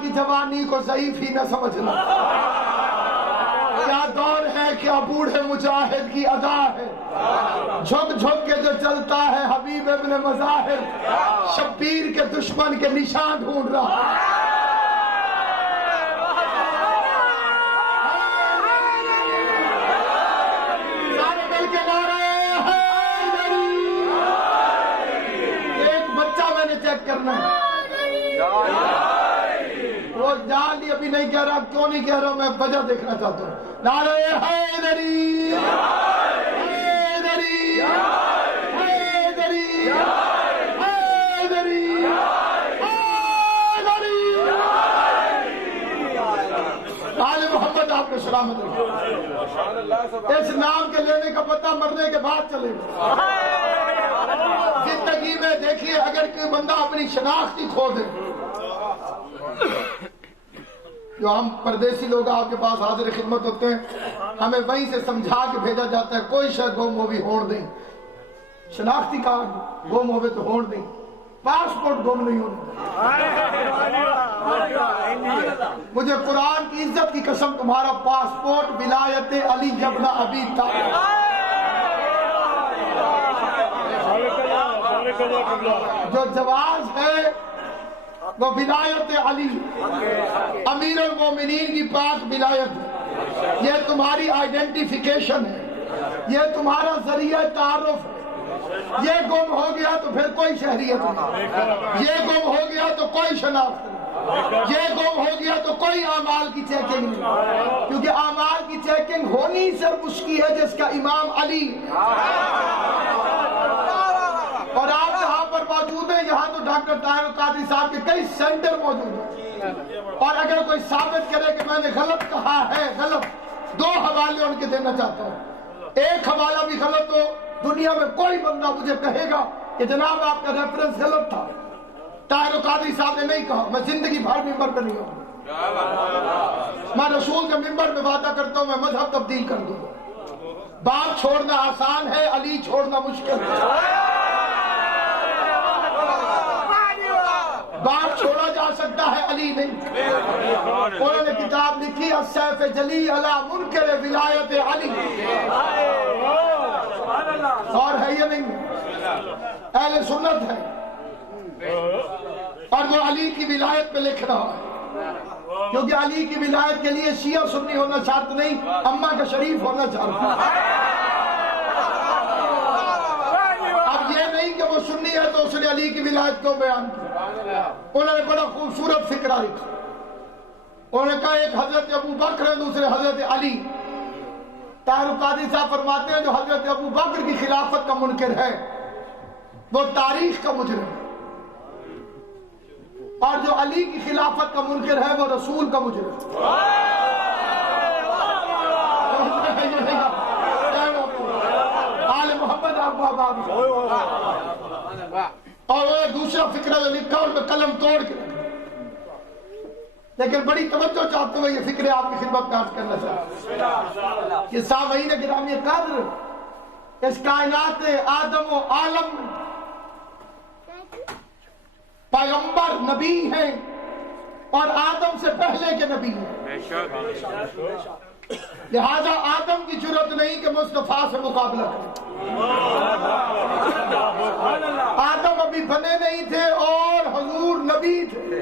کی جوانی کو ضعیف ہی نہ سمجھنا، کیا دور ہے، کیا بوڑھے مجاہد کی ادا ہے، جھک جھک کے جو چلتا ہے حبیب ابن مظاہر، شبیر کے دشمن کے نشان ڈھونڈ رہا ہے۔ سارے مل کے نعرہ حیدری۔ ایک بچہ میں نے چیک کرنا ہے، وہ جان لی ابھی نہیں کہہ رہا، کیوں نہیں کہہ رہا، میں وجہ دیکھنا چاہتا ہوں۔ نعرہ حیدری حیدری حیدری حیدری حیدری۔ آل محمد آپ کو سلامت رکھے۔ اس نام کے لینے کا پتہ مرنے کے بعد چلے گا۔ زندگی میں دیکھیے اگر کوئی بندہ اپنی شناخت ہی کھو دے، جو ہم پردیسی لوگ آپ کے پاس حاضر خدمت ہوتے ہیں، ہمیں وہیں سے سمجھا کے بھیجا جاتا ہے کوئی شے گم ہوئی ہون دیں، شناختی کارڈ گم ہوئے تو ہون دیں، پاسپورٹ گم نہیں ہونے دیں۔ مجھے قرآن کی عزت کی قسم تمہارا پاسپورٹ ولایت علی ابن ابی طالب، جو جواز ہے وہ ولایت علی امیر المومنین کی پاک ولایت ہے، یہ تمہاری آئیڈینٹیفیکیشن ہے، یہ تمہارا ذریعہ تعارف ہے۔ یہ گم ہو گیا تو پھر کوئی شہریت نہیں، یہ گم ہو گیا تو کوئی شناخت نہیں، یہ گم ہو گیا تو کوئی اعمال کی چیکنگ نہیں، کیونکہ اعمال کی چیکنگ ہونی صرف اس کی ہے جس کا امام علی۔ اور آپ یہاں پر موجود ہیں، یہاں تو ڈاکٹر طاہر القادری صاحب کے کئی سینٹر موجود ہیں، اور اگر کوئی ثابت کرے کہ میں نے غلط کہا ہے، غلط، دو حوالے ان کے دینا چاہتا ہوں۔ ایک حوالہ بھی غلط ہو، دنیا میں کوئی بندہ مجھے کہے گا کہ جناب آپ کا ریفرنس غلط تھا، طاہر القادری صاحب نے نہیں کہا، میں زندگی بھر ممبر پہ نہیں ہوں، میں رسول کے ممبر پہ وعدہ کرتا ہوں میں مذہب تبدیل کر دوں گا۔ بات چھوڑنا آسان ہے، علی چھوڑنا مشکل ہے۔ بات چھوڑا جا سکتا ہے، علی نہیں۔ انہوں نے کتاب لکھی السیف جلی علی منکر ولایت علی، اور ہے یہ نہیں، اہل سنت ہے، اور وہ علی کی ولایت پہ لکھ رہا ہے، کیونکہ علی کی ولایت کے لیے شیعہ سنی ہونا شرط نہیں، اماں کا شریف ہونا شرط ہے۔ اب یہ نہیں کہ وہ سنی ہے تو اس نے علی کی ولایت کو بیان کی۔ انہوں نے بڑا خوبصورت فکرہ لکھا، انہوں نے کہا ایک حضرت ابو بکر ہے، دوسرے حضرت علی۔ طاہر القادری صاحب فرماتے ہیں جو حضرت ابو بکر کی خلافت کا منکر ہے وہ تاریخ کا مجرم ہے، اور جو علی کی خلافت کا منکر ہے وہ رسول کا مجرم ہے۔ آل محمد آپ کو آباد۔ اور وہ دوسرا فکرہ جو لکھا اور میں قلم توڑ کے رکھا، لیکن بڑی توجہ چاہتے ہوئے یہ فکرے آپ کی خدمت میں عرض کرنا چاہتا ہوں کہ سامعین گرامی قدر، اس کائنات آدم و عالم پیغمبر نبی ہیں، اور آدم سے پہلے کے نبی ہیں، لہذا آدم کی جرأت نہیں کہ مصطفیٰ سے مقابلہ کریں۔ آدم ابھی بنے نہیں تھے اور حضور نبی تھے،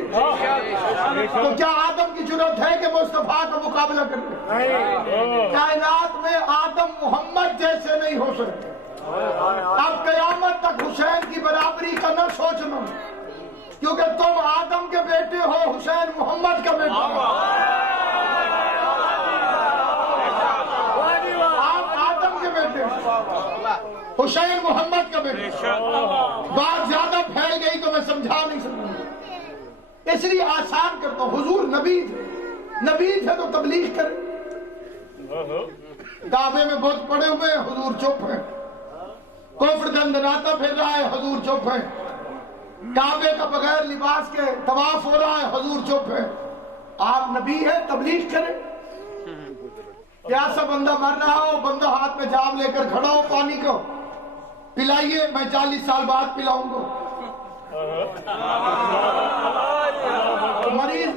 تو کیا آدم کی جرأت ہے کہ مصطفیٰ کا مقابلہ کریں؟ کائنات میں آدم محمد جیسے نہیں ہو سکتے۔ اب قیامت تک حسین کی برابری کا نہ سوچنا، کیونکہ تم آدم کے بیٹے ہو، حسین محمد کا بیٹا ہو۔ آپ آدم کے بیٹے ہو، حسین محمد کا بیٹا۔ بات زیادہ پھیل گئی تو میں سمجھا نہیں سکتا، اس لیے آسان کرتا ہوں۔ حضور نبی تھے، نبی تھے تو تبلیغ کریں۔ کعبے میں بت پڑے ہوئے ہیں، حضور چپ ہیں۔ کفر دندناتا پھر رہا ہے، حضور چپ ہیں۔ کعبے کا بغیر لباس کے طواف ہو رہا ہے، حضور چپ ہے۔ آپ نبی ہیں، تبلیغ کریں۔ پیاسا بندہ مر رہا ہو، بندہ ہاتھ میں جام لے کر کھڑا ہو، پانی کو پلائیے، میں 40 سال بعد پلاؤں گا۔ مریض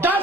10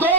2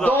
2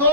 2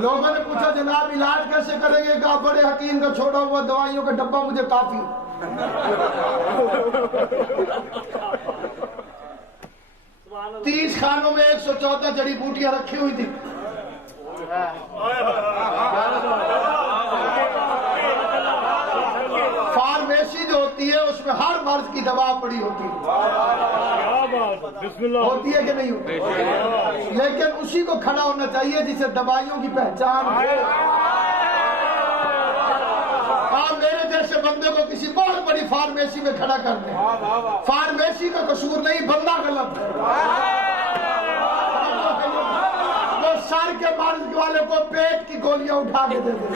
لوگوں نے پوچھا جناب علاج کیسے کریں گے؟ کہا بڑے حکیم کا چھوڑا ہوا دوائیوں کا ڈبہ مجھے کافی. 30 خانوں میں 114 جڑی بوٹیاں رکھی ہوئی تھی. فارمیسی جو ہوتی ہے اس میں ہر مرض کی دوا پڑی ہوتی ہے. ہوتی ہے کہ نہیں ہوتی؟ لیکن اسی کو کھڑا ہونا چاہیے جسے دوائیوں کی پہچان ہو. آپ میرے جیسے بندے کو کسی بہت بڑی فارمیسی میں کھڑا کر دیں، فارمیسی کا قصور نہیں، بندہ غلط ہے. وہ سر کے مرض والے کو پیٹ کی گولیاں اٹھا کے دے دیں.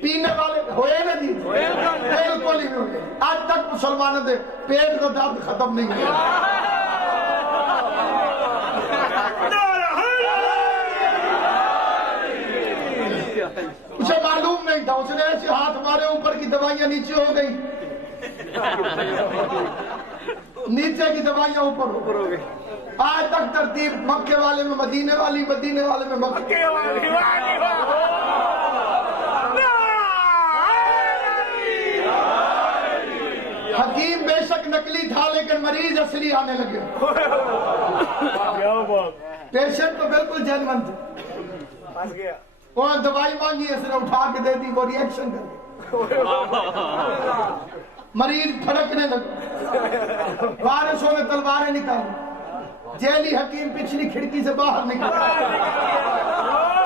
پینے والے ہوئے نا جی، بالکل ہی ہوئے. آج تک مسلمانوں نے پیٹ کا درد ختم نہیں کیا. اسے معلوم نہیں تھا، اس نے ایسے ہاتھ مارے اوپر کی دوائیاں نیچے ہو گئی، نیچے کی دوائیاں اوپر ہو گئی. آج تک ترتیب مکے والے میں مدینے والی، مدینے والے میں مکے والی. حکیم بے شک نکلی تھا لیکن مریض اصلی آنے لگے. پیشنٹ تو بالکل جینون تھے. وہ دوائی مانگی، اس نے اٹھا کے دے دی، وہ ریئیکشن کر گئی. مریض پھڑکنے لگا. وارثوں نے تلواریں نکالی. جیلی حکیم پچھلی کھڑکی سے باہر نکلا،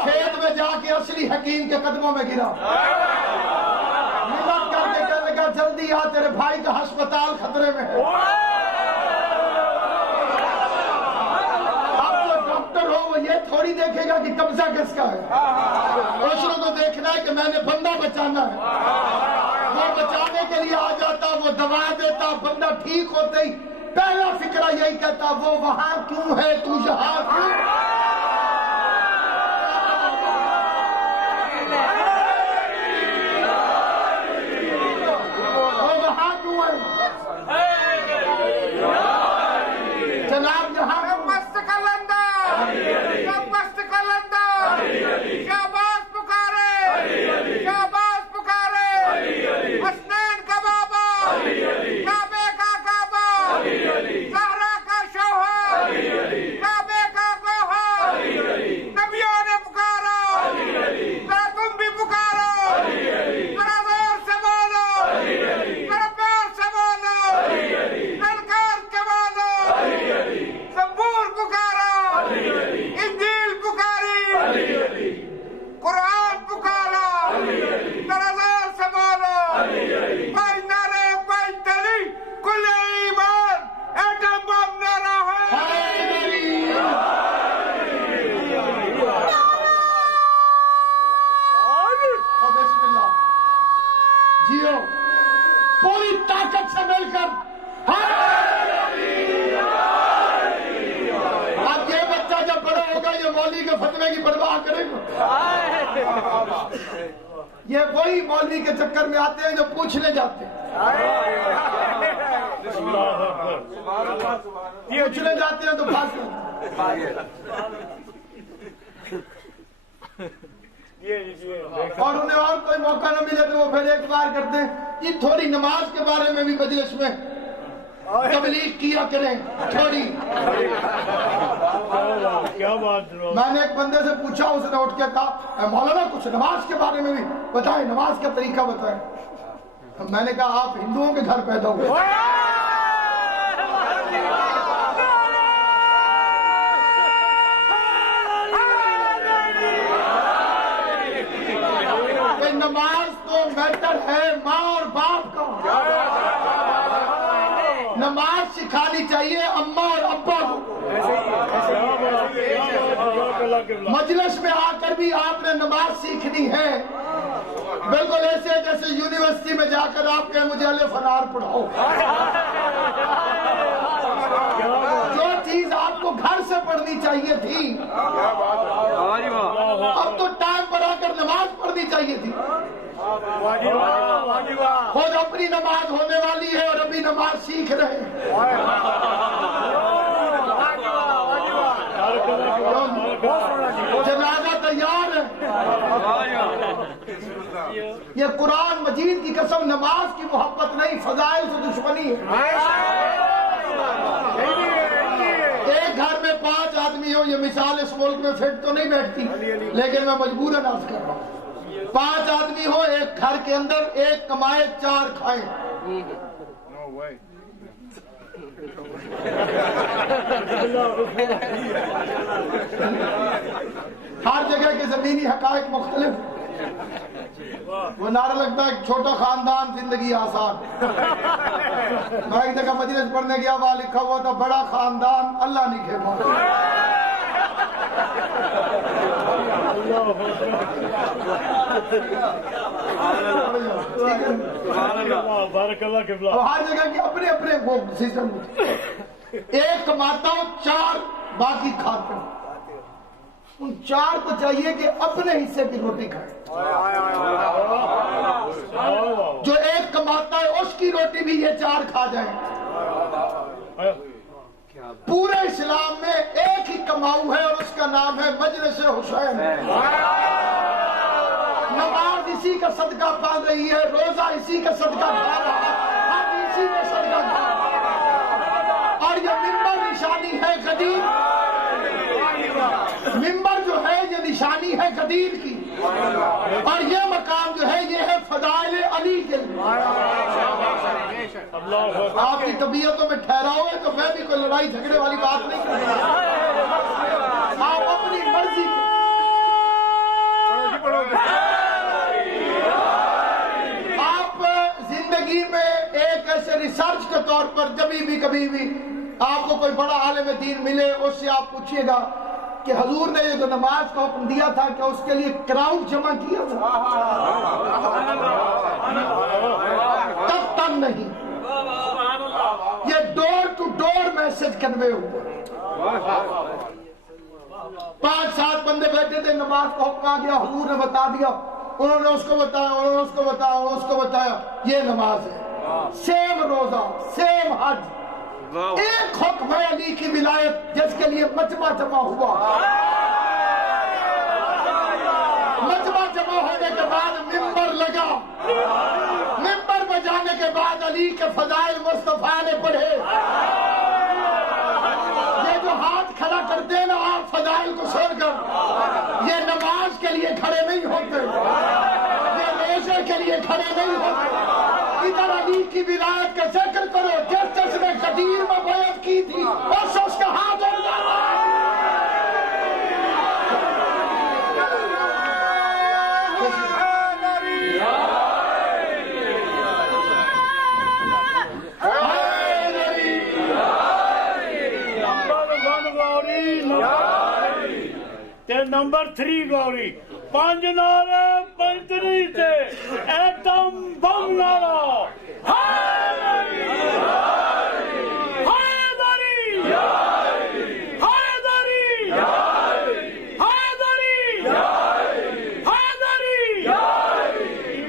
کھیت میں جا کے اصلی حکیم کے قدموں میں گرا. مدد کر کے کہنے لگا جلدی آ، تیرے بھائی کا ہسپتال خطرے میں ہے. اب جو ڈاکٹر ہو وہ یہ تھوڑی دیکھے گا کہ قبضہ کس کا ہے. اس نے تو دیکھنا ہے کہ میں نے بندہ بچانا ہے. وہ بچانے کے لیے آ جاتا، وہ دوا دیتا، بندہ ٹھیک ہوتے ہی پہلا فکرہ یہی کہتا وہ وہاں کیوں ہے، تو یہاں کیوں؟ وہ وہاں کیوں ہے؟ جناب یہاں مست کلندہ، مست کلندہ، شہباز پکارے، شہباز پکارے، حسنین کا بابا، کعبے کا کعبہ، زہرا کا شوہر، کعبے کا گوہر، نبیوں نے پکارا، ذرا تم بھی پکارو، ذرا زور سے بولو، ذرا پیار سے بولو، للکار کے بولو. زبور پکارا، انجیل پکاری، قرآن پکارا، ذرا زور سے بولو. بھائی نعرے بھائی تلی کل ایمان ایٹم بم نعرہ ہے. بسم اللہ جیو پوری طاقت سے مل کر. اب یہ بچہ جب بڑا ہوگا یہ مولوی کے فتوے کی پرواہ کرے گا. یہ وہی مولوی کے چکر میں آتے ہیں جو پوچھنے جاتے ہیں. پوچھنے جاتے ہیں تو پھانس اور انہیں اور کوئی موقع نہ ملے تو وہ پھر ایک بار کرتے ہیں. یہ تھوڑی نماز کے بارے میں بھی مجلس میں تبلیغ کیا کریں تھوڑی. کیا بات. میں نے ایک بندے سے پوچھا، اس نے اٹھ کے کہا مولانا کچھ نماز کے بارے میں بھی بتائیں، نماز کا طریقہ بتائیں. میں نے کہا آپ ہندوؤں کے گھر پیدا ہوئے. نماز تو میٹر ہے ماں اور باپ کا. نماز سکھانی چاہیے اماں اور ابا کو. مجلس میں آ کر بھی آپ نے نماز سیکھنی ہے. بالکل ایسے جیسے یونیورسٹی میں جا کر آپ کہیں مجھے الف انار پڑھاؤ. جو چیز آپ کو گھر سے پڑھنی چاہیے تھی اب تو ٹائم پر آ کر نماز پڑھنی چاہیے تھی. خود اپنی نماز ہونے والی ہے اور ابھی نماز سیکھ رہے ہیں. یہ قرآن مجید کی قسم نماز کی محبت نہیں، فضائل سے دشمنی ہے۔ ایک گھر میں 5 آدمی ہو، یہ مثال اس ملک میں فٹ تو نہیں بیٹھتی، لیکن میں مجبوراً عرض کر رہا ہوں، 5 آدمی ہو ایک گھر کے اندر، ایک کمائے 4 کھائیں۔ ہر جگہ کے زمینی حقائق مختلف، وہ نعرہ لگتا ہے چھوٹا خاندان زندگی آسان۔ میں ایک جگہ مجلس پڑھنے گیا، وہاں لکھا ہوا تھا بڑا خاندان اللہ نہیں کھیما۔ ہر جگہ کے اپنے اپنے وہ سسٹم، ایک کماتا ہوں 4 باقی کھاتے ہیں، ان 4 کو چاہیے کہ اپنے حصے کی روٹی کھائیں۔ جو ایک کماتا ہے اس کی روٹی بھی یہ 4 کھا جائیں۔ پورے اسلام میں ایک ہی کماؤ ہے اور اس کا نام ہے مجلس حسین۔ نماز اسی کا صدقہ پا رہی ہے، روزہ اسی کا صدقہ کھا رہا ہے، حج اسی کا صدقہ کھا رہا ہے، اور یہ ممبر نشانی ہے غدیر۔ ممبر جو ہے یہ نشانی ہے غدیر کی، اور یہ مقام جو ہے یہ ہے فضائل علی کے لیے۔ آپ کی طبیعتوں میں ٹھہراؤ ہے تو میں بھی کوئی لڑائی جھگڑے والی بات نہیں کر رہا، آپ اپنی مرضی آپ زندگی میں ایک ایسے ریسرچ کے طور پر کبھی بھی آپ کو کوئی بڑا عالم دین ملے، اس سے آپ پوچھئے گا کہ حضور نے یہ جو نماز کا حکم دیا تھا کہ اس کے لیے کراؤڈ جمع کیا تھا؟ تب تک نہیں، یہ ڈور ٹو ڈور میسج کنوے ہوا۔ 5-7 بندے بیٹھے تھے، نماز کا حکم آ گیا، حضور نے بتا دیا، انہوں نے اس کو بتایا، انہوں نے اس کو بتایا، انہوں نے اس کو بتایا، یہ نماز ہے۔ سیم روزہ، سیم حج، ایک حکم ہے علی کی ولایت جس کے لیے مجمع جمع ہوا۔ مجمع جمع ہونے کے بعد ممبر لگا، ممبر پہ جانے کے بعد علی کے فضائل مصطفیٰ نے پڑھے۔ یہ جو ہاتھ کھڑا کرتے نا آپ فضائل کو سن کر، یہ نماز کے لیے کھڑے نہیں ہوتے، یہ روزے کے لیے کھڑے نہیں ہوتے۔ ادھر علی کی ولایت کا ذکر کرو، جس نے غدیر میں بیعت کی تھی بس اس کا ہاتھ اٹھ جانا۔ نمبر 3 گوری 5 نعرے 35 سے ایٹم بم نعرہ حیدری حیدری حیدری حیدری حیدری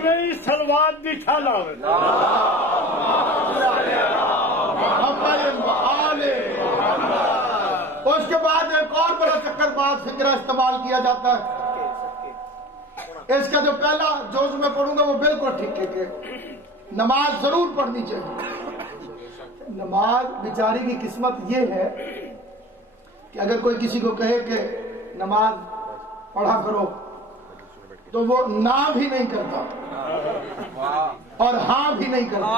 میں سلوات بھی کھانا ہے۔ اس کے بعد ایک اور بڑا چکر باز فکرہ استعمال کیا جاتا ہے، اس کا جو پہلا جوز میں پڑھوں گا وہ بالکل ٹھیک ہے کہ نماز ضرور پڑھنی چاہیے۔ نماز بیچاری کی قسمت یہ ہے کہ اگر کوئی کسی کو کہے کہ نماز پڑھا کرو تو وہ نہ بھی نہیں کرتا اور ہاں بھی نہیں کرتا۔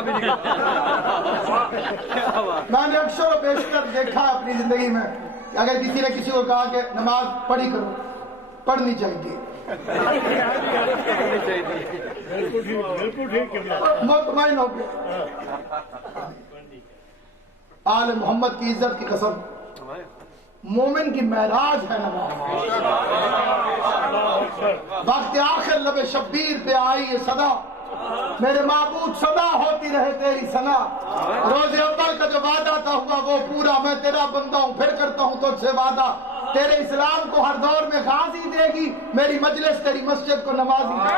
میں نے اکثر و بیشتر دیکھا اپنی زندگی میں کہ اگر کسی نے کسی کو کہا کہ نماز پڑھی کرو، پڑھنی چاہیے، مطمئن ہو کے آل محمد کی عزت کی قسم، مومن کی معراج ہے نماز۔ وقت آخر لب شبیر پہ آئی یہ صدا، میرے معبود صدا ہوتی رہے تیری ثنا۔ روز اول کا جو وعدہ تھا ہوا وہ پورا، میں تیرا بندہ ہوں پھر کرتا ہوں تجھ سے وعدہ، تیرے اسلام کو ہر دور میں غازی دے گی، میری مجلس تیری مسجد کو نمازی دے گی۔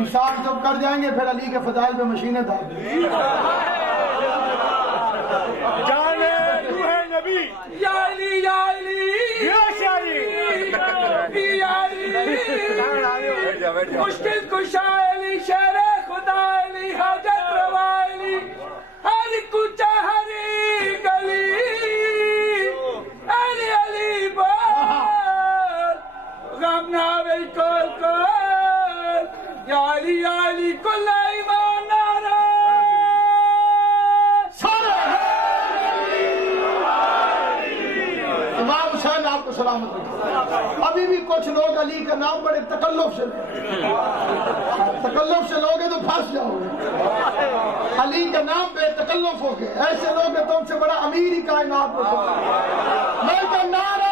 انسان جب کر جائیں گے پھر علی کے فضائل پہ مشینیں دار دیں گے۔ جانے روح نبی یا علی یا علی یا شاعری یا علی مشکل کشا علی شہر خدا علی حاجت روا علی ہر کوچہ ہر گلی علی علی بول غم نہ وی کول کول یا علی کل ایمان نارا امام حسین آپ کو سلامت رکھے۔ ابھی بھی کچھ لوگ علی کا نام بڑے تکلف سے لوگے تو پھنس جاؤ گے۔ علی کا نام بے تکلف ہو گئے، ایسے لوگ ہیں تم سے بڑا امیر ہی کائنات میں میں کا نعرہ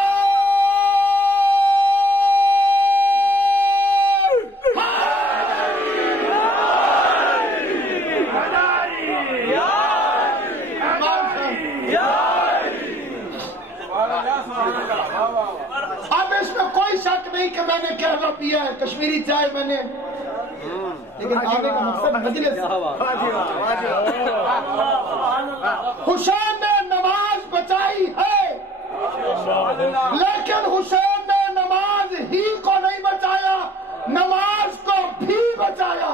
اب اس میں کوئی شک نہیں کہ میں نے قہوہ پیا ہے، کشمیری چائے میں نے، لیکن آنے کا مقصد مجلس۔ حسین نے نماز بچائی ہے، لیکن حسین نے نماز ہی کو نہیں بچایا، نماز کو بھی بچایا۔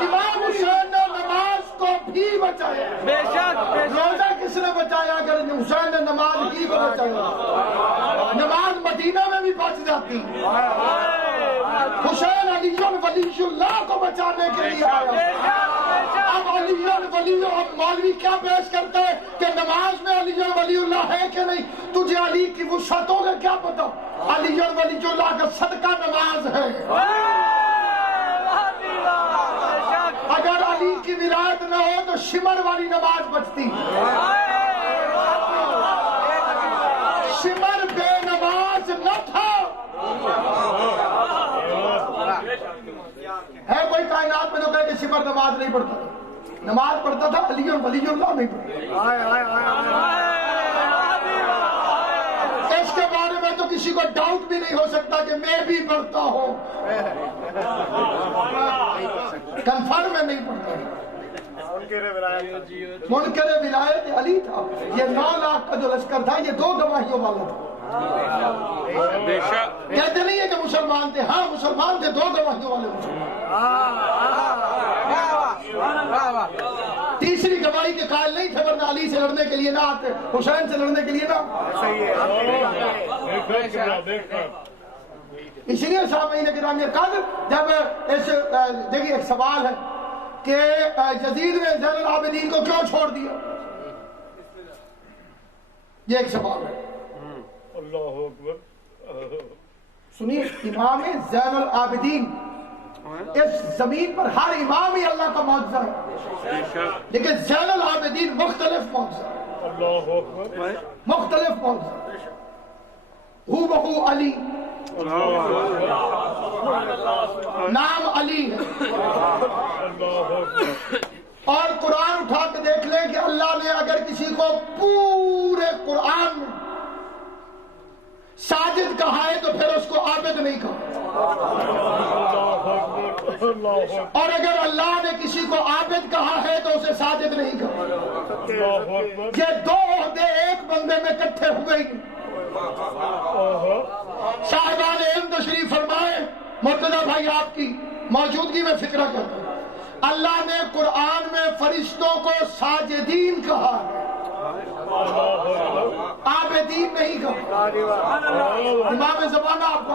امام حسین نے نماز کو بھی بچایا۔ روزہ کس نے بچایا؟ اگر حسین نے نماز ہی کو بچایا، نماز مدینہ میں بھی بچ جاتی۔ حسین علی ولی اللہ کو بچانے کے لیے آیا۔ اب علی ولی اب مولوی کیا پیش کرتا ہے کہ نماز میں علی ولی اللہ ہے کہ نہیں؟ تجھے علی کی وسعتوں کا کیا پتا؟ علی ولی اللہ کا صدقہ نماز ہے۔ اگر علی کی ولایت نہ ہو تو شمر والی نماز بچتی۔ شمر بے نماز نہ تھا۔ ہے کوئی کائنات میں جو کہے کہ شمر نماز نہیں پڑھتا تھا؟ نماز پڑھتا تھا، علی اور ولی اللہ نہیں پڑھتا۔ اس کے بارے میں تو کسی کو ڈاؤٹ بھی نہیں ہو سکتا کہ میں بھی پڑھتا ہوں، کنفرم میں نہیں پڑھتا۔ منکر ولایت علی تھا۔ یہ 9 لاکھ کا جو لشکر تھا یہ 2 گواہیوں والا تھا۔ کہتے نہیں ہے کہ مسلمان تھے، ہاں مسلمان تھے، 2 گواہیوں والے مسلمان۔ تیسری گواہی کے قائل نہیں تھے، ورنہ علی سے لڑنے کے لیے نہ آتے، حسین سے لڑنے کے لیے نہ۔ اس لیے سامعین کرام قدر جب اس دیکھیے ایک سوال ہے کہ یزید نے زین العابدین کو کیوں چھوڑ دیا، یہ ایک سوال ہے۔ اللہ اکبر۔ سنیے، امام زین العابدین، اس زمین پر ہر امام ہی اللہ کا معجزہ ہے، لیکن زین العابدین مختلف معجزہ ہے۔ اللہ اکبر۔ مختلف معجزہ، ہو بہو علی، نام علی ہے۔ اور قرآن اٹھا کے دیکھ لیں کہ اللہ نے اگر کسی کو پورے قرآن میں ساجد کہا ہے تو پھر اس کو عابد نہیں کہا، اور اگر اللہ نے کسی کو عابد کہا ہے تو اسے ساجد نہیں کہا۔ یہ 2 عہدے ایک بندے میں اکٹھے ہوئے ہی۔ صاحبان علم تشریف فرمائے، مرتضی بھائی آپ کی موجودگی میں فکرہ کرتا ہوں، اللہ نے قرآن میں فرشتوں کو ساجدین کہا ہے، عابدین نہیں کہا۔ امام زمانہ آپ کو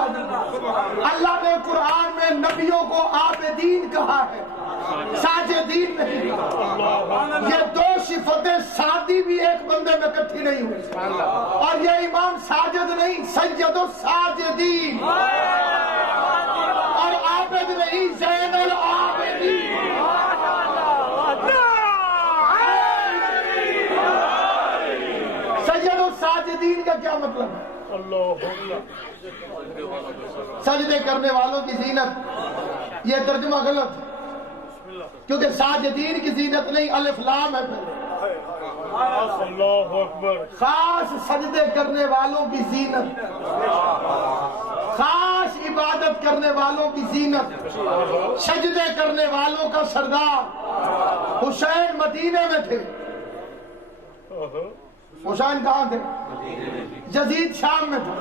اللہ نے قرآن میں نبیوں کو عابدین کہا ہے، ساجدین نہیں کہا۔ یہ 2 صفتیں سادی بھی ایک بندے میں اکٹھی نہیں ہوئی، اور یہ امام ساجد نہیں، سید الساجدین، اور عابد نہیں، زین العابدین۔ سید الساجدین کا کیا مطلب ہے؟ سجدے کرنے والوں کی زینت، یہ ترجمہ غلط ہے، کیونکہ ساجدین کی زینت نہیں، الف لام ہے پہلے۔ اللہ اکبر۔ خاص سجدے کرنے والوں کی زینت، خاص عبادت کرنے والوں کی زینت، سجدے کرنے والوں کا سردار۔ حسین مدینے میں تھے۔ حسین کہاں تھے؟ یزید شام میں تھا۔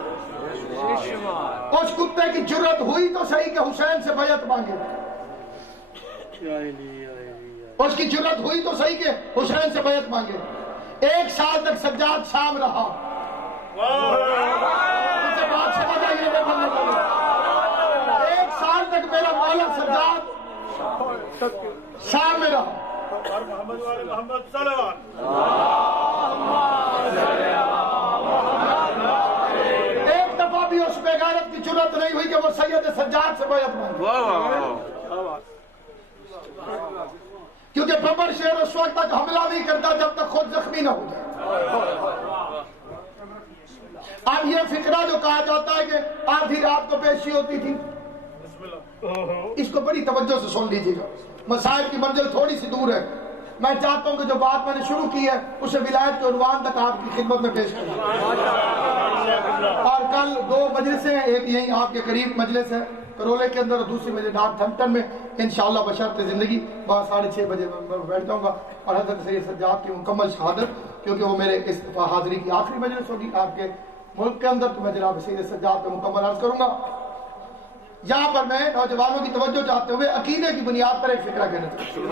اس کتے کی جرت ہوئی تو صحیح کہ حسین سے بیعت مانگے، اس کی جرت ہوئی تو صحیح کہ حسین سے بیعت مانگے۔ 1 سال تک سجاد شام رہا۔ مجھے بات سمجھ آئی ہے؟ 1 سال تک میرا مولا سجاد شام میں رہا۔ ایک دفعہ بھی اس بے غیرت کی جرت نہیں ہوئی کہ وہ سید سجاد سے بیعت مانگے، کیونکہ ببر شیر اس وقت تک حملہ نہیں کرتا جب تک خود زخمی نہ ہو جائے۔ اب یہ فقرہ جو کہا جاتا ہے کہ آدھی رات کو پیشی ہوتی تھی، اس کو بڑی توجہ سے سن لیجیے گا، مسائل کی منزل تھوڑی سی دور ہے۔ میں چاہتا ہوں کہ جو بات میں نے شروع کی ہے اسے ولایت کے عنوان تک آپ کی خدمت میں پیش کروں۔ اور کل 2 مجلسیں ہیں، ایک یہیں آپ کے قریب مجلس ہے کرولے کے اندر، اور دوسری مجلس ڈاک تھمپٹن میں انشاءاللہ بشرط زندگی 6:30 بجے میں بیٹھ جاؤں گا، اور حضرت سید سجاد کی مکمل شہادت، کیونکہ وہ میرے اس دفعہ حاضری کی آخری مجلس ہوگی آپ کے ملک کے اندر، تو میں جناب سید سجاد پہ مکمل عرض کروں گا۔ یہاں پر میں نوجوانوں کی توجہ چاہتے ہوئے عقیدے کی بنیاد پر ایک فقرہ کہنا چاہتا ہوں۔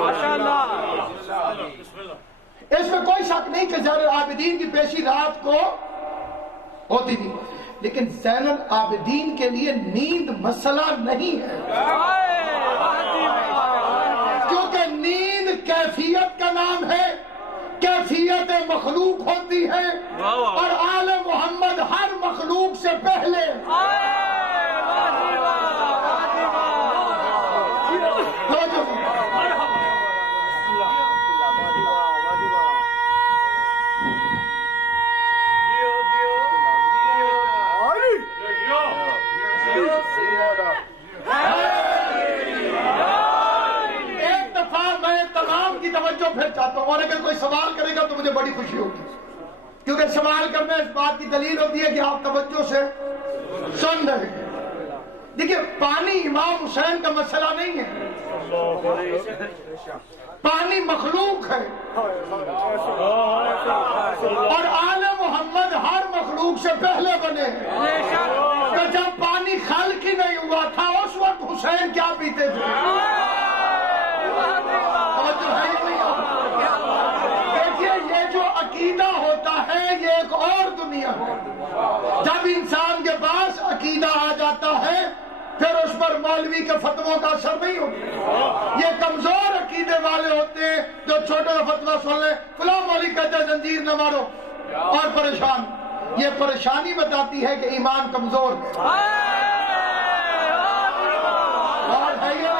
اس میں کوئی شک نہیں کہ زین العابدین کی پیشی رات کو ہوتی تھی، لیکن زین العابدین کے لیے نیند مسئلہ نہیں ہے، کیونکہ نیند کیفیت کا نام ہے، کیفیت مخلوق ہوتی ہے، اور آل محمد ہر مخلوق سے پہلے۔ پھر چاہتا ہوں، اور اگر کوئی سوال کرے گا تو مجھے بڑی خوشی ہوگی، کیونکہ سوال کرنا اس بات کی دلیل ہوتی ہے کہ آپ توجہ سے سن رہے ہیں۔ دیکھیے، پانی امام حسین کا مسئلہ نہیں ہے، پانی مخلوق ہے، اور آل محمد ہر مخلوق سے پہلے بنے ہیں۔ تو جب پانی خلق ہی نہیں ہوا تھا اس وقت حسین کیا پیتے تھے؟ دیکھیے، یہ جو عقیدہ ہوتا ہے یہ ایک اور دنیا ہے۔ جب انسان کے پاس عقیدہ آ جاتا ہے پھر اس پر مولوی کے فتووں کا اثر نہیں ہوتا۔ یہ کمزور عقیدے والے ہوتے ہیں جو چھوٹے فتویٰ سن لیں، فلاں مولوی کہتے ہیں زنجیر نہ مارو، اور پریشان۔ یہ پریشانی بتاتی ہے کہ ایمان کمزور ہے، اور ہے یہ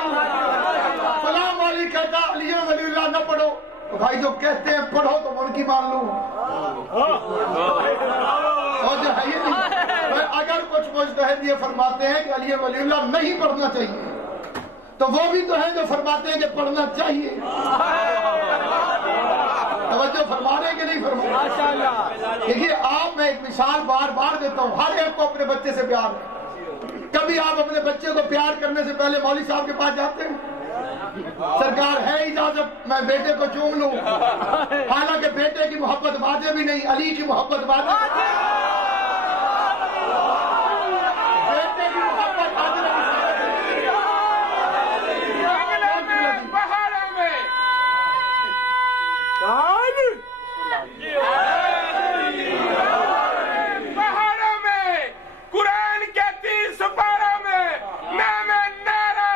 فلاں مولوی کہتا علی ولی اللہ نہ پڑھو، تو بھائی جو کہتے ہیں پڑھو تو ان کی مان لوں، اور جو ہے یہ نہیں۔ اگر کچھ مجتہد یہ فرماتے ہیں کہ علی ولی اللہ نہیں پڑھنا چاہیے، تو وہ بھی تو ہیں جو فرماتے ہیں کہ پڑھنا چاہیے۔ توجہ فرما رہے ہیں کہ نہیں فرما رہے؟ دیکھیے، آپ میں ایک مثال بار بار دیتا ہوں، ہر ایک کو اپنے بچے سے پیار ہے۔ کبھی آپ اپنے بچے کو پیار کرنے سے پہلے مولوی صاحب کے پاس جاتے ہیں؟ سرکار ہے اجازت میں بیٹے کو چوم لوں، حالانکہ بیٹے کی محبت واجب بھی نہیں، علی کی محبت واجب، بیٹے کی محبت واجب ہے۔ پہاڑوں میں قرآن کے 3 سپاروں میں نام نعرہ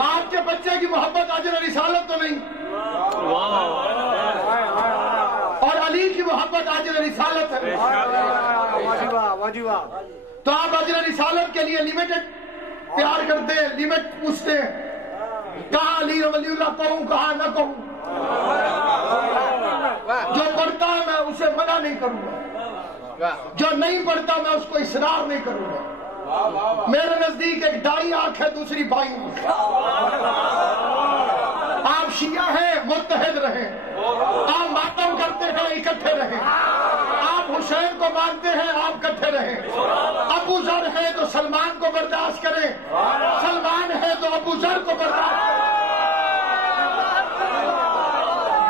آپ کے بچے کی محبت اجر رسالت تو نہیں، اور علی کی محبت اجر رسالت ہے، تو آپ اجر رسالت کے لیے لمیٹڈ پیار کرتے ہیں، لمٹ پوچھتے ہیں، کہاں علی ولی اللہ کہوں کہاں نہ کہوں۔ جو پڑھتا ہے میں اسے منع نہیں کروں گا، جو نہیں پڑھتا میں اس کو اصرار نہیں کروں گا۔ میرے نزدیک ایک دائیں آنکھ ہے، دوسری بائیں آنکھ۔ آپ شیعہ ہیں متحد رہیں، آپ ماتم کرتے ہیں اکٹھے رہیں، آپ حسین کو مانتے ہیں آپ آپ کٹھے رہیں. ابو ذر ہے تو سلمان کو برداشت کریں, سلمان ہے تو ابو ذر کو برداشت کریں.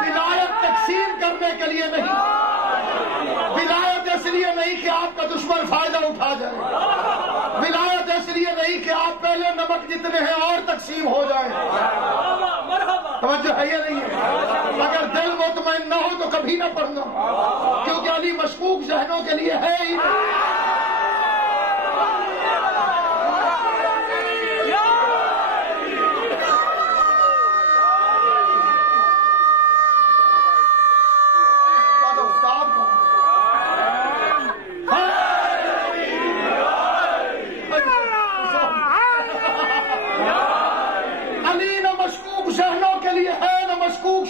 ولایت تقسیم کرنے کے لیے نہیں, ولایت اس لیے نہیں کہ آپ کا دشمن فائدہ اٹھا جائے, ولایت اس لیے نہیں کہ آپ پہلے نمک جتنے ہیں اور تقسیم ہو جائیں. توجہ ہے یا نہیں ہے؟ اگر دل مطمئن نہ ہو تو کبھی نہ پڑھنا, کیونکہ علی مشکوک ذہنوں کے لیے ہے ہی نہیں.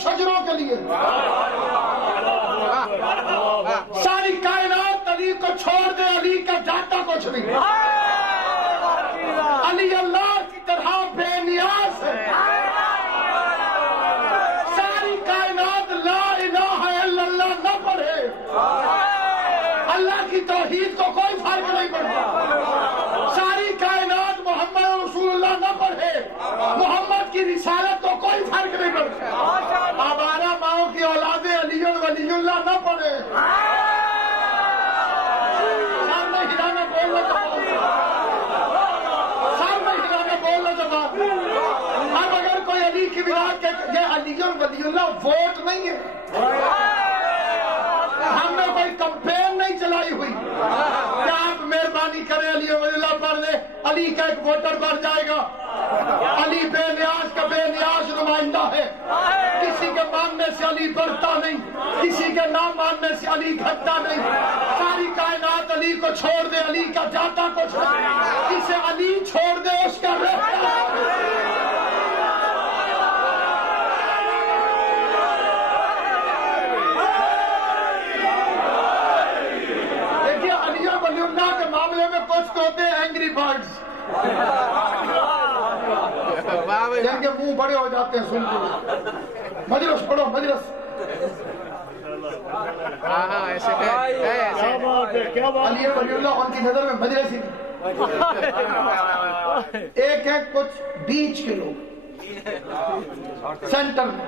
شجروں کے لیے ساری کائنات علی کو چھوڑ دے, علی کا جاتا کچھ نہیں. علی اللہ کی طرح بے نیاز ہے. ساری کائنات لا الہ الا اللہ نہ پڑھے, اللہ کی توحید کو کوئی فرق نہیں پڑتا. ساری کائنات محمد رسول اللہ نہ پڑھے, محمد کی رسالت کو کوئی فرق نہیں پڑتا. ہمارا ماؤں کی اولادیں علی ولی اللہ نہ پڑھے. سر میں ہلانا بولنا سر میں ہلانا بولنا جواب. اب اگر کوئی علی کی ولایت کہ یہ علی ولی اللہ ووٹ نہیں ہے, ہم نے کوئی کمپین نہیں چلائی ہوئی کہ آپ مہربانی کریں علی ولی اللہ پڑھ لیں, علی کا ایک ووٹر بڑھ جائے گا. علی بے نیاز کا بے نیاز نمائندہ ہے. کسی کے ماننے سے علی بڑھتا نہیں, کسی کے نہ ماننے سے علی گھٹتا نہیں. ساری کائنات علی کو چھوڑ دے, علی کا جاتا کچھ نہیں. جسے علی چھوڑ دے اس کا رہتا. دیکھیے علی ولی اللہ کے معاملے میں کچھ تو ہوتے ہیں اینگری برڈز, جن کے منہ بڑے ہو جاتے ہیں سن کے. مجلس پڑھو مجلس. علی ولی اللہ ان کی نظر میں مجلس ہی ایک ہے. کچھ بیچ کے لوگ سینٹر میں,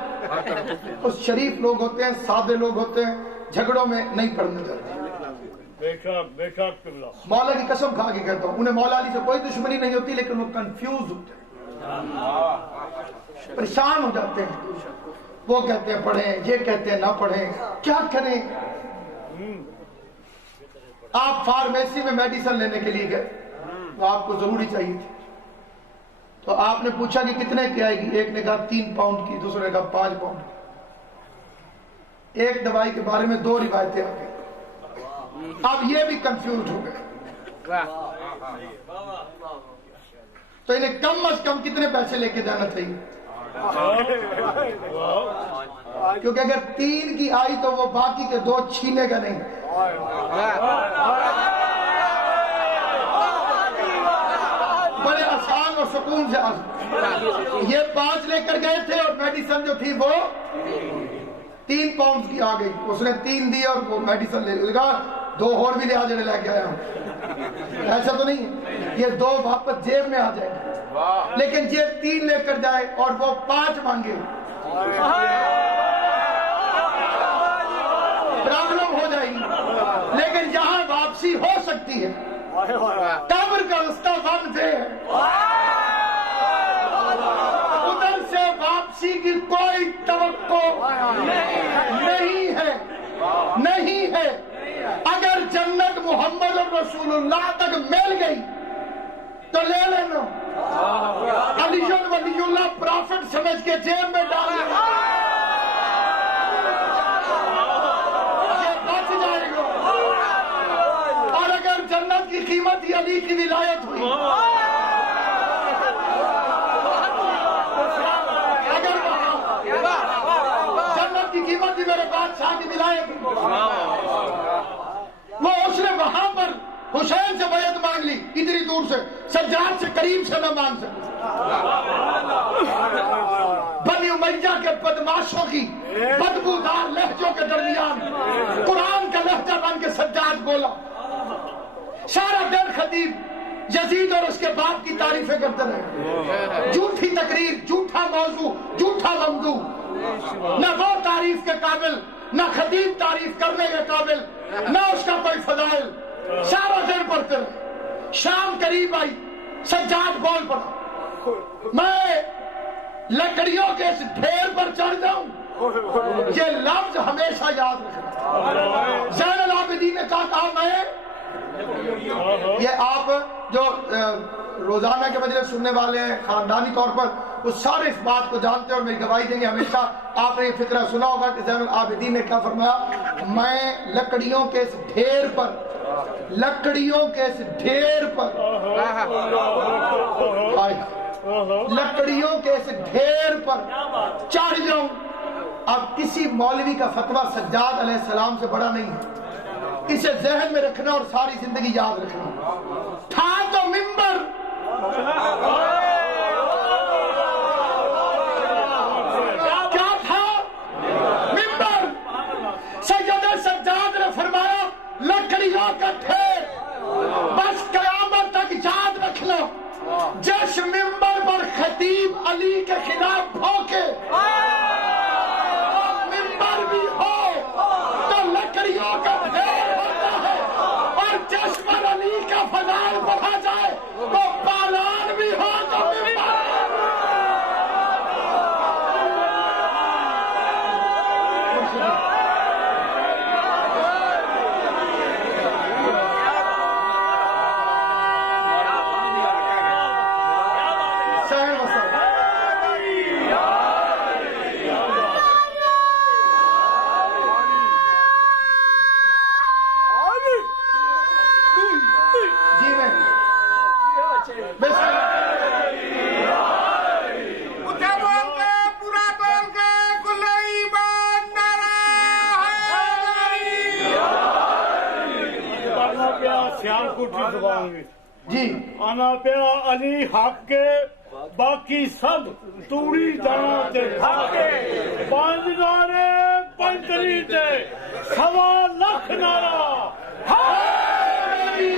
کچھ شریف لوگ ہوتے ہیں, سادے لوگ ہوتے ہیں, جھگڑوں میں نہیں پڑھنے جاتے. مولا کی قسم کھا کے کہتا ہوں, انہیں مولا علی سے کوئی دشمنی نہیں ہوتی, لیکن وہ کنفیوز ہوتے ہیں, پریشان ہو جاتے ہیں. وہ کہتے ہیں پڑھیں, یہ کہتے ہیں نہ پڑھیں, کیا کریں. آپ فارمیسی میں میڈیسن لینے کے لیے گئے, تو آپ کو ضروری چاہیے تھی, تو آپ نے پوچھا کہ کتنے کی آئے گی. ایک نے کہا 3 پاؤنڈ کی, دوسرے نے کہا 5 پاؤنڈ کی. ایک دوائی کے بارے میں 2 روایتیں آ گئی. اب یہ بھی کنفیوز ہو گئے, تو انہیں کم از کم کتنے پیسے لے کے جانا چاہیے, کیونکہ اگر 3 کی آئی تو وہ باقی کے 2 چھینے گا نہیں. بڑے آسان اور سکون سے یہ 5 لے کر گئے تھے, اور میڈیسن جو تھی وہ 3 پاؤنڈ کی آ گئی. اس نے 3 دی اور وہ میڈیسن لے گا. 2 اور بھی لے آجنے لے کے آیا ہوں. ایسا تو نہیں ہے, یہ 2 واپس جیب میں آ جائیں گے. لیکن جیب 3 لے کر جائے اور وہ 5 مانگے, پرابلم ہو جائے گی. لیکن یہاں واپسی ہو سکتی ہے, قبر کا رستہ بند ہے, ادھر سے واپسی کی کوئی توقع نہیں ہے, نہیں ہے. اگر جنت محمد رسول اللہ تک مل گئی تو لے لینا, علی ولی اللہ پرافٹ سمجھ کے جیب میں ڈال لینا, یہ بچ جائے گا. اور اگر جنت کی قیمت ہی علی کی ولایت ہوئی, اگر جنت کی قیمت ہی میرے بادشاہ کی ولایت ہوئی, وہ اس نے وہاں پر حسین سے بیعت مانگ لی, اتنی دور سے, سجاد سے قریب سے نہ مانگ سکے. بنی امیہ کے بدماشوں کی بدبودار لہجوں کے درمیان قرآن کا لہجہ بن کے سجاد بولا, دیر خطیب یزید اور اس کے باپ کی تعریفیں کرتے رہے، جھوٹی تقریر، جھوٹا موضوع، جھوٹا ممدوح، نہ وہ تعریف کے قابل، نہ خطیب تعریف کرنے کے قابل، نہ اس کا کوئی فضائل، سارا دن پڑھتے رہے۔ شام قریب آئی، سجاد بول پڑا، میں لکڑیوں کے اس ڈھیر پر چڑھ جاؤں، یہ لفظ ہمیشہ یاد رکھنا۔ زین العابدین نے کہا میں، یہ آپ جو روزانہ کے مجلس سننے والے ہیں خاندانی طور پر وہ سارے اس بات کو جانتے ہیں اور میری گواہی دیں گے ہمیشہ۔ آپ نے یہ فقرہ سنا ہوگا کہ زین العابدین نے کیا فرمایا، میں لکڑیوں کے اس ڈھیر پر، لکڑیوں کے اس ڈھیر پر، لکڑیوں کے اس ڈھیر پر چڑھ جاؤں۔ اب کسی مولوی کا فتویٰ سجاد علیہ السلام سے بڑا نہیں ہے، اسے ذہن میں رکھنا اور ساری زندگی یاد رکھنا۔ تھا تو منبر، کیا تھا؟ منبر۔ سید سجاد نے فرمایا لکڑیوں کا ڈھیر، بس قیامت تک یاد رکھنا، جس منبر پر خطیب علی کے خلاف بھوکے منبر بھی ہو تو لکڑیوں کا ڈھیر ہوتا ہے، اور جس پر علی کا فضائل پڑھا جائے تو پالان بھی ہو تو منبر۔ جی آنا پیا علی حق کے باقی سب توڑی جانا تے حقے، پانچ نعرے پنجری تے سوا لکھ نعرہ حیدری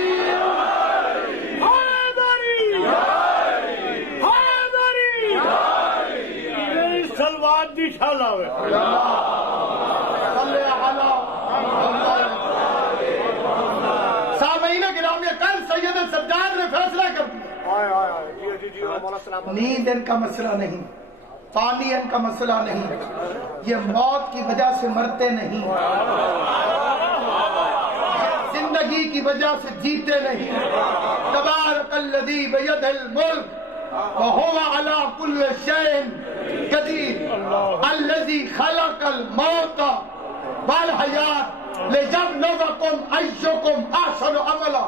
حیدری حیدری، میری سلوات دی شال آوے۔ سامعین گرامی، کل سید سجاد نے فیصلہ کر دیا، نیند ان کا مسئلہ نہیں، پانی ان کا مسئلہ نہیں، یہ موت کی وجہ سے مرتے نہیں، زندگی کی وجہ سے جیتے نہیں۔ تبارک الذی بیدہ الملک وہو علی کل شیء قدیر الذی خلق الموت والحیات لِیَبْلُوَکُمْ أَیُّکُمْ أَحْسَنُ عَمَلًا۔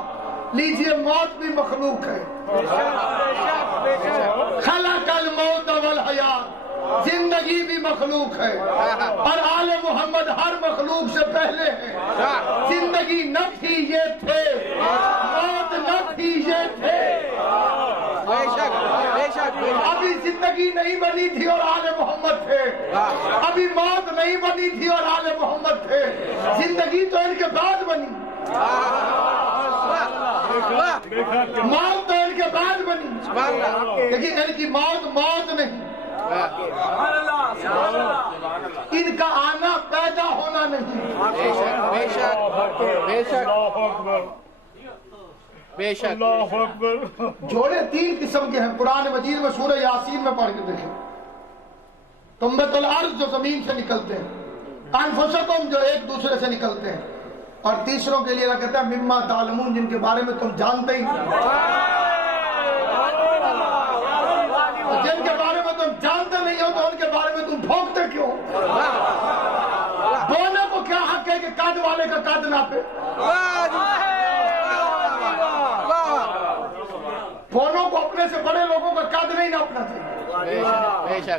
لیجئے موت بھی مخلوق ہے، خلق الموت والحیات، زندگی بھی مخلوق ہے، اور آل محمد ہر مخلوق سے پہلے ہے۔ زندگی نہ تھی یہ تھے، موت نہ تھی یہ تھے، ابھی زندگی نہیں بنی تھی اور آل محمد تھے، ابھی موت نہیں بنی تھی اور آل محمد تھے، زندگی تو ان کے بعد بنی، موت تو ان کے بعد بنی، لیکن ان کی موت موت نہیں، ان کا آنا پیدا ہونا نہیں۔ اللہ اکبر۔ جوڑے تین قسم کے ہیں، قرآن مجید میں سورہ یاسین میں پڑھ کے دیکھیں، تنبت الارض جو زمین سے نکلتے ہیں، انفسکم جو ایک دوسرے سے نکلتے ہیں، اور تیسروں کے لیے اللہ کہتا ہے مما تعلمون، جن کے بارے میں تم جانتے ہی نہیں، جن کے بارے میں تم جانتے نہیں ہو تو ان کے بارے میں تم بھونکتے کیوں؟ بولنے کو کیا حق ہے کہ قد والے کا قد ناپے؟ فونوں کو اپنے سے بڑے لوگوں کا قد نہیں ناپنا چاہیے۔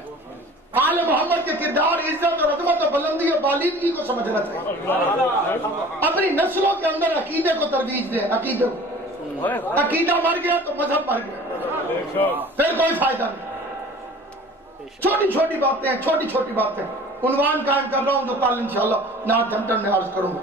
آل محمد کے کردار، عزت اور عظمت اور بلندی اور بالیدگی کو سمجھنا چاہیے، اپنی نسلوں کے اندر عقیدے کو ترویج دیں، عقیدے کو، عقیدہ مر گیا تو مذہب مر گیا، پھر کوئی فائدہ نہیں۔ چھوٹی چھوٹی باتیں ہیں، چھوٹی چھوٹی باتیں، عنوان قائم کر رہا ہوں جو کل انشاءاللہ نارتھمپٹن میں عرض کروں گا۔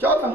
14।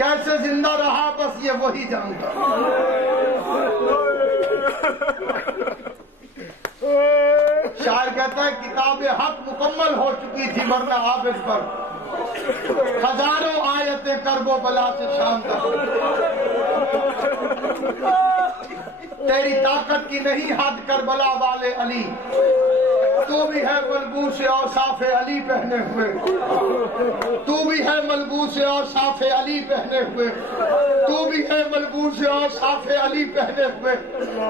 کیسے زندہ رہا بس یہ وہی جانتا. شاعر کہتا ہے کتاب حق مکمل ہو چکی تھی ورنہ عابد پر ہزاروں آیتیں کرب و بلا سے شام تک. تیری طاقت کی نہیں حد کربلا والے علی. تو بھی ہے ملبوس اوصاف علی پہنے ہوئے. تو بھی ہے ملبوس اوصاف علی پہنے ہوئے. تو بھی ہے ملبوس اوصاف علی پہنے ہوئے.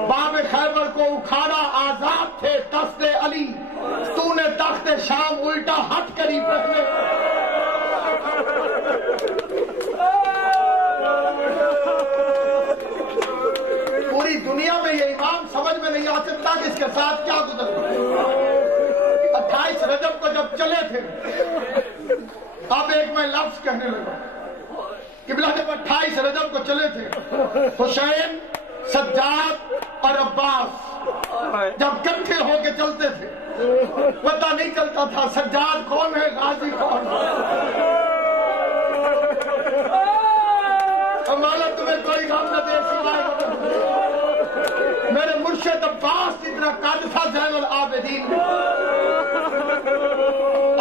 باب خیبر کو اکھاڑا آزاد تھے تخت علی. تو نے تخت شام الٹا ہٹ کری پہنے. پوری دنیا میں یہ امام سمجھ میں نہیں آ سکتا کہ اس کے ساتھ کیا گزر گیا. 28 رجب کو جب چلے تھے اب ایک میں لفظ کہنے لگا. قبلہ جب 28 رجب کو چلے تھے حسین سجاد اور عباس جب کٹھے ہو کے چلتے تھے پتہ نہیں چلتا تھا سجاد کون ہے غازی کون ہے. ہمارا تمہیں کوئی غم نہ دے سکتا. میرے مرشد عباس جتنا قد تھا زین العابدین.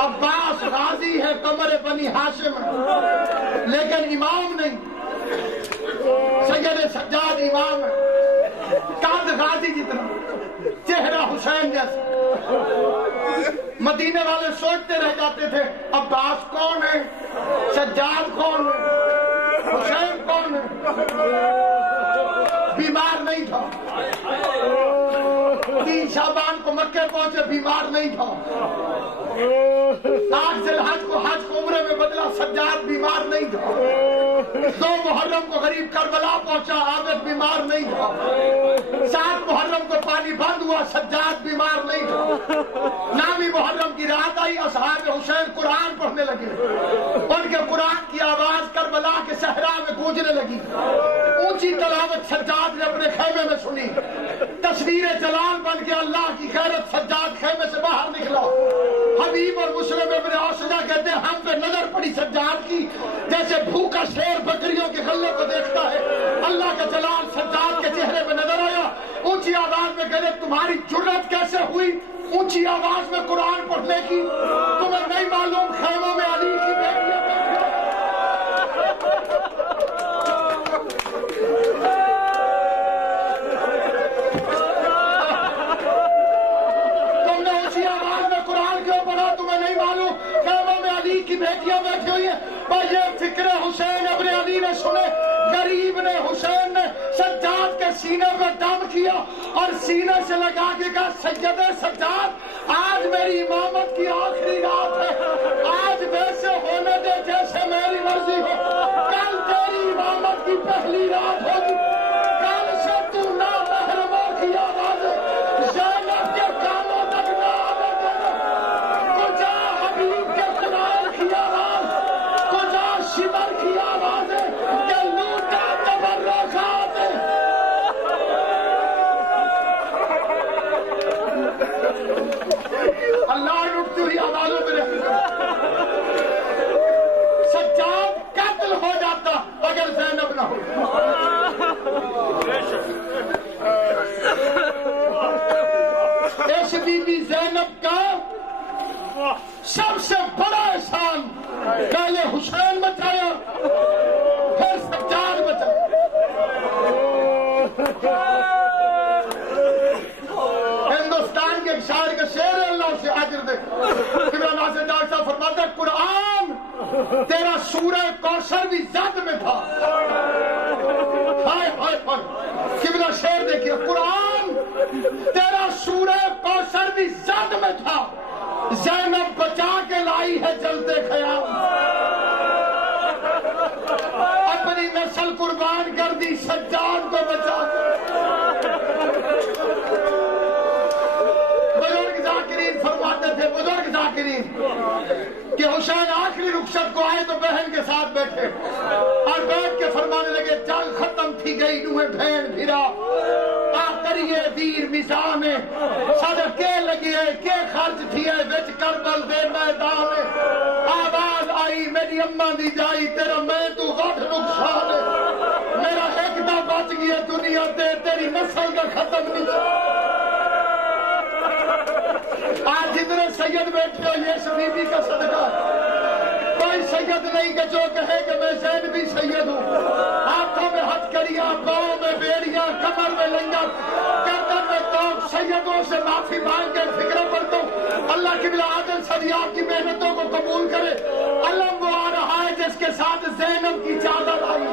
عباس غازی ہے قمر بنی ہاشم ہے لیکن امام نہیں. سید سجاد امام ہے. قد غازی جتنا چہرہ حسین جیسا. مدینے والے سوچتے رہ جاتے تھے عباس کون ہے سجاد کون ہے حسین کون ہے. بیمار نہیں تھا. 3 شعبان کو مکے پہنچے بیمار نہیں تھا. 8 ذی الحج کو حج کو عمرے میں بدلا سجاد بیمار نہیں تھا. 2 محرم کو غریب کربلا پہنچا عابد بیمار نہیں تھا. 7 محرم کو پانی بند ہوا سجاد بیمار نہیں تھا. 9 محرم کی رات آئی اصحاب حسین قرآن پڑھنے لگے. ان کے قرآن کی آواز کربلا کے صحرا میں گونجنے لگی. اونچی تلاوت سجاد نے اپنے خیمے میں سنی. تصویر جلال بن کے اللہ کی غیرت سجاد خیمے سے باہر نکلا. حبیب اور مسلم ابن اوسجہ کہتے ہیں ہم پہ نظر پڑی سجاد کی جیسے بھوکا شیر بکریوں کے غلے کو دیکھتا ہے. اللہ کا جلال سجاد کے چہرے پہ نظر آیا. اونچی آواز میں کہتے تمہاری جرت کیسے ہوئی اونچی آواز میں قرآن پڑھنے کی. تمہیں نہیں معلوم خیموں میں علی کی بیٹیاں کی بیٹیاں بیٹھی ہوئی ہیں. اور یہ فکر حسین ابن علی نے سنے. غریب نے حسین نے سجاد کے سینے پہ دم کیا اور سینے سے لگا کے کہا سید سجاد آج میری امامت کی آخری رات ہے. آج ویسے ہونے دے جیسے میری مرضی ہو. کل تیری امامت کی پہلی رات ہوگی. کل سے تو نامحرموں کی آوازیں زینب کے کانوں تک نہ آنے دینا. کجا حبیب کے قرآن کی آواز کجا شمر کی آوازیں کہ لوٹا تبرکات. اللہ لٹتی ہوئی آوازوں میں رہتا. سجاد قتل ہو جاتا اگر زینب نہ ہو. اس بی بی زینب کا سب سے بڑا احسان پہلے حسین بچایا پھر سجاد بچایا. ہندوستان کے ایک شاعر کا شعر ہے اللہ اسے اجر دے. عمران ناصر ڈاکٹر صاحب فرماتے ہیں قرآن تیرا سورہ کوثر بھی زد میں تھا. ہائے ہائے ہائے قبلہ شعر دیکھیے. قرآن تیرا سورہ کوثر بھی زد میں تھا. زینب بچا کے لائی ہے جلتے خیام. اپنی نسل قربان کر دی سجاد کو بچا کے. بزرگ ذاکرین فرماتے تھے بزرگ ذاکرین کہ حسین آخری رخصت کو آئے تو بہن کے ساتھ بیٹھے اور بیٹھ کے فرمانے لگے جنگ ختم تھی گئی نوے بہن بھیرا کریے ویر میزان صدقے لگیے کے خرچ تھیے وچ کربل دے میدان. آواز آئی جائی میری اما دی جائی تیرا میں تو غٹ نقصان ہے میرا ایک دا بچ گیا دنیا تے تیری نسل کا ختم نہیں آج جتنے سید بیٹھے ہو یہ شریفی کا صدقہ کوئی سید نہیں کہ جو کہے کہ میں زین بھی سید ہوں ہاتھوں میں ہتھ کریاں پاؤں میں بیڑیاں کمر میں لنگر گردن میں توپ سیدوں سے معافی مانگ کے فکر پڑتا ہوں اللہ کی بلا عادل صدی آپ کی محنتوں کو قبول کرے علم وہ آ رہا ہے جس کے ساتھ زینب کی چادر آئی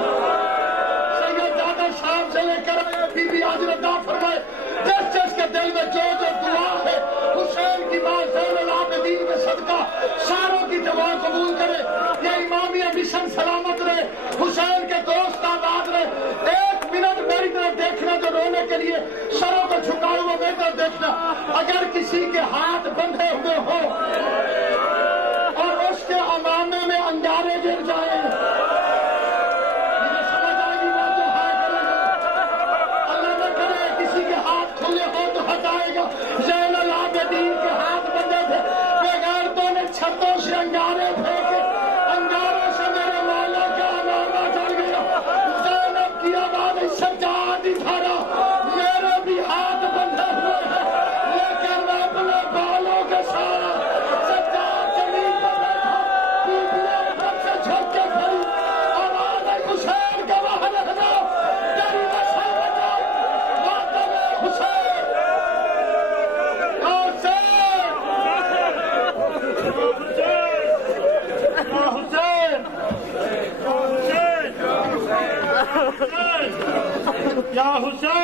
سید زیادہ شام سے لے کر بی بی آج رضا فرمائے جس جس کے دل میں جو دعا ہے حسین کی ماں زین العابدین کے صدقہ ساروں کی دعا قبول کرے یہ امامیہ مشن سلامت رہے حسین کے دوست آباد رہے ایک منٹ میری طرف دیکھنا جو رونے کے لیے سروں کو جھکائے ہوئے میری طرف دیکھنا اگر کسی کے ہاتھ بندھے ہوئے ہو اور اس کے امامے میں انگارے گر جائیں مجھے سمجھ آئے گی بات جو ہائے کرے گا اللہ نہ کرے کسی کے ہاتھ کھلے ہو تو ہٹائے گا زین العابدین کے ہاتھ بندھے تھے بغیرتوں نے چھتوں سے انگارے پھینکے انگاروں سے میرے مولا کا امامہ جل گیا زینب کی آواز سجاد دکھارا میرے بھی ہاتھ بندھے ہوئے ہیں لیکن میں اپنے بالوں کے سارا سجاد زمین پر بیٹھا بیبیاں اوپر سے جھک کے کھڑی آواز ہے حسین کا وہاں رکھنا تیری نسل بچا ماتم حسین حسین یا حسین